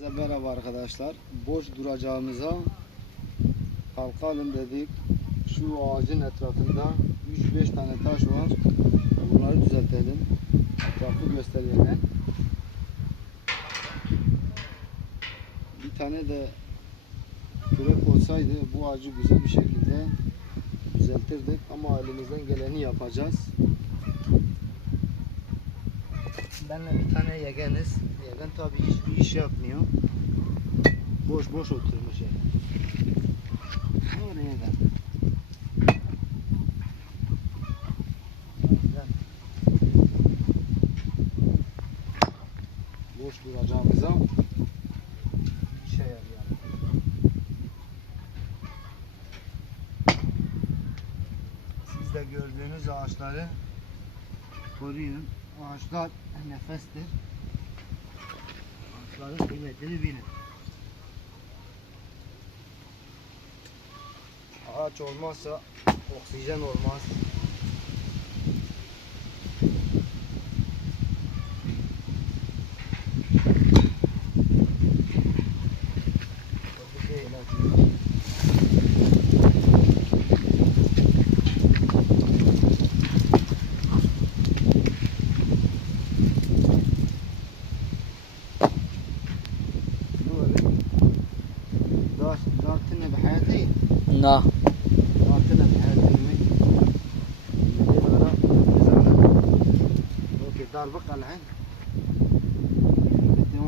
Herkese merhaba arkadaşlar. Boş duracağımıza kalkalım dedik. Şu ağacın etrafında 3-5 tane taş var. Bunları düzeltelim. Etrafı gösterelim. Bir tane de kürek olsaydı bu ağacı güzel bir şekilde düzeltirdik ama elimizden geleni yapacağız. Benle bir tane yegeniz. Yegen tabii hiçbir iş yapmıyor. Boş boş oturmuş yani. Oraya yegen. Boş duracağımıza işe yarıyor. Siz de gördüğünüz ağaçları koruyun. Ağaçlar nefestir. Ağaçların kıymetini bilin. Ağaç olmazsa oksijen olmaz. كنا بحياتي؟ نعم. واعتنى بحياة امي أوكي دار بقى العين بدي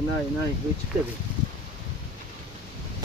ناي ناي شفته بيه؟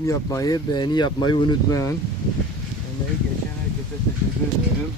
Yorum yapmayı, beğeni yapmayı unutmayın. Emeği geçen herkese teşekkür ederim.